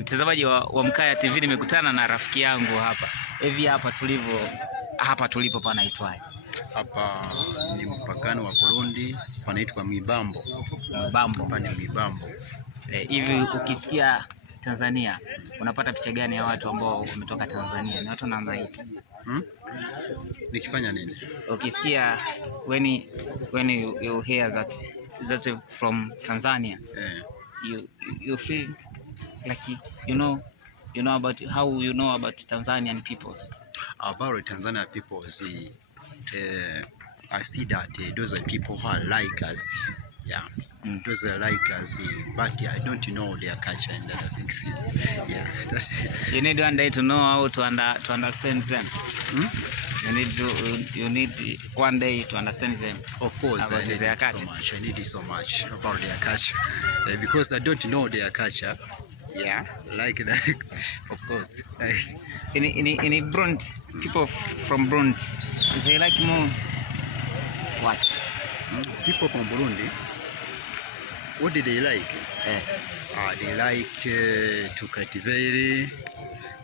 Mtazamaji wa Mkaya TV, nimekutana na rafiki yangu hapa. Hivi hapa tulipo panaitwaje? Hapa ni mpakani wa Burundi, panaitwa Mibambo. Mibambo. Hapa ni Mibambo. Hivi ukisikia Tanzania unapata picha gani ya watu ambao wametoka Tanzania? Ni watu namna ipi? Nikifanya nini? Ukisikia when you hear that's from Tanzania, you feel like you know about how you know about Tanzanian peoples. About Tanzanian peoples, I see that those are people who are like us. Yeah, those are like us, but I don't know their culture and other things. Yeah, that's it. You need one day to know how to understand them. You need one day to understand them. Of course, I need it so much. I need it so much about their culture because I don't know their culture. Yeah, like that. Of course. In Burundi, people from Burundi, they like more what? People from Burundi, what do they like? They like to cultivate.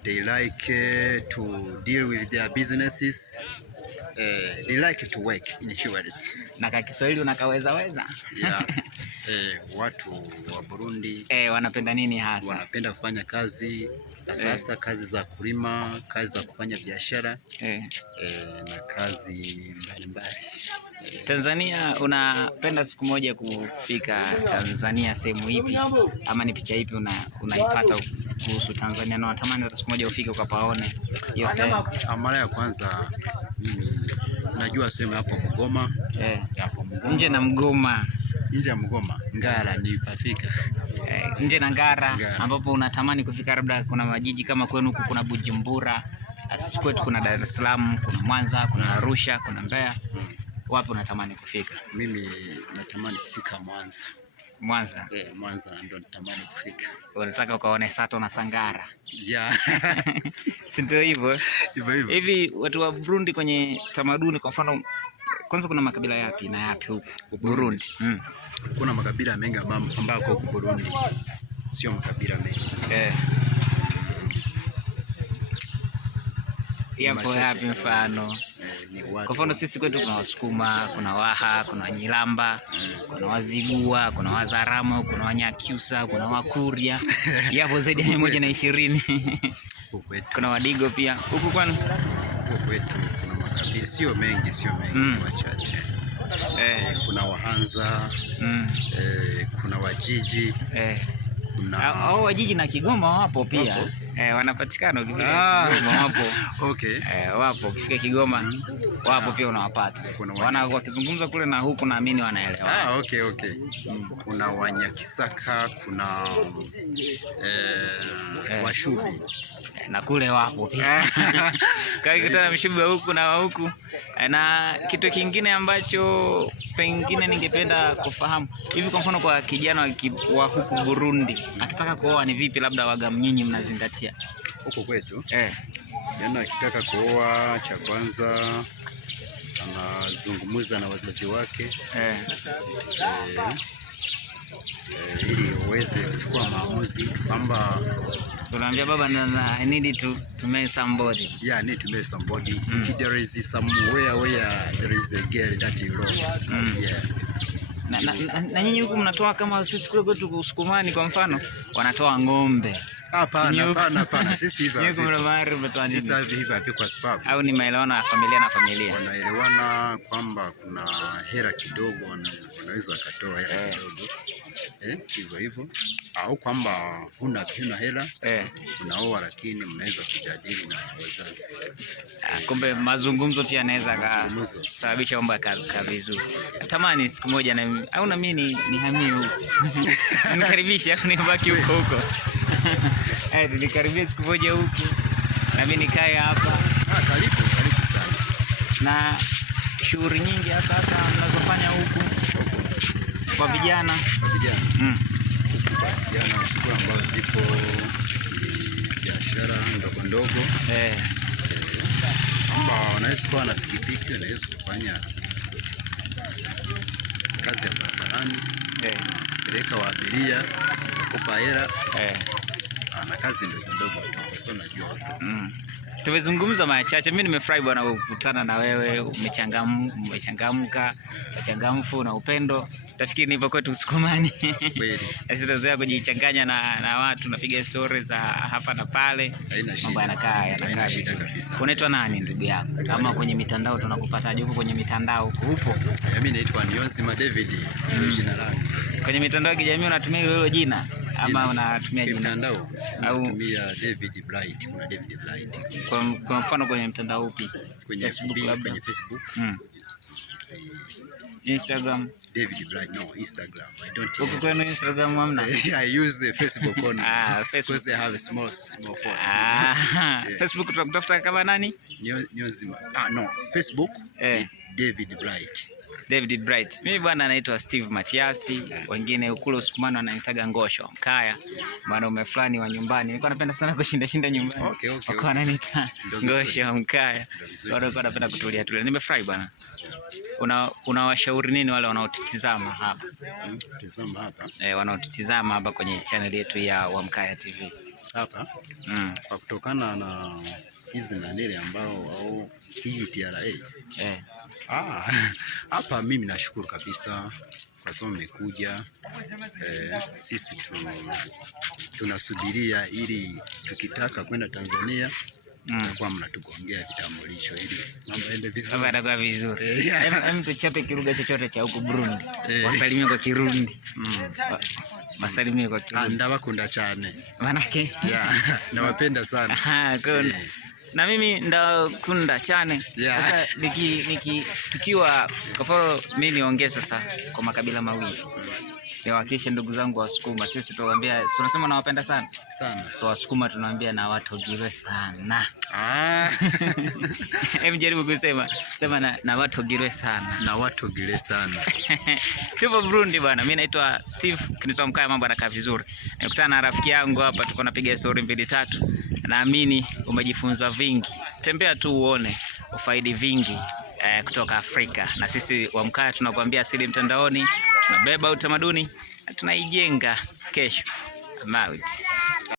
They like to deal with their businesses. They like to work in showers. Na kwa Kiswahili unakaweza? Yeah. Watu wa Burundi wanapenda nini hasa? Wanapenda kufanya kazi sasa, kazi za kulima, kazi za kufanya biashara na kazi mbalimbali. Tanzania, unapenda siku moja kufika Tanzania sehemu ipi, ama ni picha ipi unaipata kuhusu Tanzania na unatamani hata siku moja ufike ukapaone hiyo sehemu? Mara ya kwanza mimi najua sehemu hapo Mgoma. Hapo Mgoma. Nje na Mgoma. Nje ya Mgoma, Ngara nilipafika. Nje na Ngara, ambapo unatamani kufika, labda kuna majiji kama kwenu huku kuna Bujumbura, sisi kwetu kuna Dar es Salaam, kuna Mwanza, kuna Arusha, kuna Mbeya. Wapi unatamani kufika? Mimi natamani kufika Mwanza. Mwanza? Mwanza ndio natamani kufika. Unataka ukaone Sato na Sangara? Yeah. Si ndio hivyo? Hivyo. Hivi watu wa Burundi kwenye tamaduni, kwa mfano, kwanza kuna makabila yapi na yapi huku Burundi? Kuna makabila mengi ambako huku Burundi. Sio makabila mengi. Yapo yapi mfano? Kwa mfano sisi kwetu kuna Wasukuma, kuna Waha, kuna Wanyilamba, kuna Wazigua, kuna Wazaramo, kuna Wanyakyusa, kuna Wakuria. Yapo zaidi ya 120. Kuna Wadigo pia. Huku kwani? Huku kwetu kuna makabila sio mengi, wachache. Kuna Wahanza, kuna Wajiji, kuna hao Wajiji na Kigoma wapo pia. Wanapatikana ukifika Kigoma wapo. Okay. Wapo ukifika Kigoma wapo pia unawapata. Wakizungumza kule na huku naamini wanaelewa. Okay. Kuna Wanyakisaka, kuna Washubi. Na kule wapo pia. Kama mshubi wa huku na wa huku. Na kitu kingine ambacho pengine ningependa kufahamu, hivi kwa mfano kwa kijana wa huku Burundi akitaka kuoa ni vipi, labda wagamnyinyi mnazingatia huko kwetu? Kijana akitaka kuoa, cha kwanza anazungumza na wazazi wake ili uweze kuchukua maamuzi kwamba unaambia baba, I need to marry somebody. Yeah, I need to marry somebody. If there is somewhere where there is a girl that you love. Yeah. Na nyinyi huku mnatoa kama sisi kule kwetu Usukumani kwa mfano wanatoa ng'ombe? Hapana. Sisi hivi hivi kwa sababu au ni maelewano ya familia na familia? Wanaelewana kwamba kuna hera kidogo, wanaweza katoa hera kidogo. Hivyo au kwamba huna hela unaoa, lakini mnaweza kujadili na wazazi. Kumbe mazungumzo pia yanaweza kusababisha mambo yakakaa vizuri. Natamani siku moja au na mimi nihamie huko. Nikaribishe au nibaki huko. Nikaribie siku moja huku na mimi nikae hapa. Karibu sana. Na shughuli nyingi hasa mnazofanya huku kwa vijana. Vijana shughuli ambazo zipo biashara ndogo. Ambao wanaweza kuwa na pikipiki, wanaweza kufanya kazi ya barabarani, kupeleka abiria nakupa hela na kazi ndogo ndogo tu, sio najua. Tumezungumza machache. Mimi nimefurahi bwana kukutana na wewe, umechangamka, mchangamfu na upendo. Tafikiri nipo kwetu Usukumani. Kweli. Sisi tunazoea kujichanganya na watu, napiga stories za hapa na pale. Mambo yanakaa shida kabisa. Unaitwa nani ndugu yako? Kama kwenye mitandao tunakupataje huko kwenye mitandao upo? Mimi naitwa Niyonzima David, jina langu. Kwenye mitandao ya kijamii unatumia hilo jina ama unatumia jina? Mitandao natumia David Bright, kuna David Bright. Kwa mfano kwenye mtandao upi? Kwenye Facebook. Instagram. David Bright, no, Instagram. I don't use. Uko kwenye Instagram hamna? I use Facebook only. Facebook. Because I have a small phone. Yeah. Facebook tunakutafuta kama nani? Niyonzima. No, Facebook. David Bright. David Bright. Mimi bwana naitwa Steve Matiasi, wengine ukule Usukumani wananitaga Ngosho Mkaya, mwanaume fulani wa nyumbani. Nilikuwa napenda sana kushinda nyumbani. Okay. Wako wananiita Ngosho Mkaya. Wao napenda kutulia. Nimefurahi bwana. Unawashauri nini wale wanaotutizama hapa? Wanaotutizama hapa kwenye channel yetu ya Wamkaya TV. Hapa. Kwa kutokana na hizi nanili ambao au hii TRA. Hapa mimi nashukuru kabisa kwa sababu mmekuja. Sisi tunasubiria ili tukitaka kwenda Tanzania kwa mnatugongea vitambulisho ili mambo yaende vizuri. Mambo yanakuwa vizuri. Hem tuchape kiruga chochote cha huko Burundi. Wasalimie kwa Kirundi. Wasalimie kwa Kirundi. Ndabakunda cyane. Manake? Nawapenda sana. Na mimi ndakunda cyane. Sasa tukiwa kwa mfano mimi niongee sasa kwa makabila mawili. Niwakilishe ndugu zangu Wasukuma. Sisi tuwaambia, tunasema nawapenda sana. So Wasukuma tunawaambia na watogire sana. Jaribu kusema na watogire sana. Na watogire sana. Tupo Burundi bwana. Mimi naitwa Steve, kinitoa Mkaya, mambo yanakaa vizuri. Nikutana na rafiki yangu hapa, tuko napiga story 2-3. Naamini umejifunza vingi. Tembea tu uone ufaidi vingi kutoka Afrika. Na sisi Wamkaya tunakuambia asili mtandaoni, tunabeba utamaduni na tunaijenga kesho. I'm out.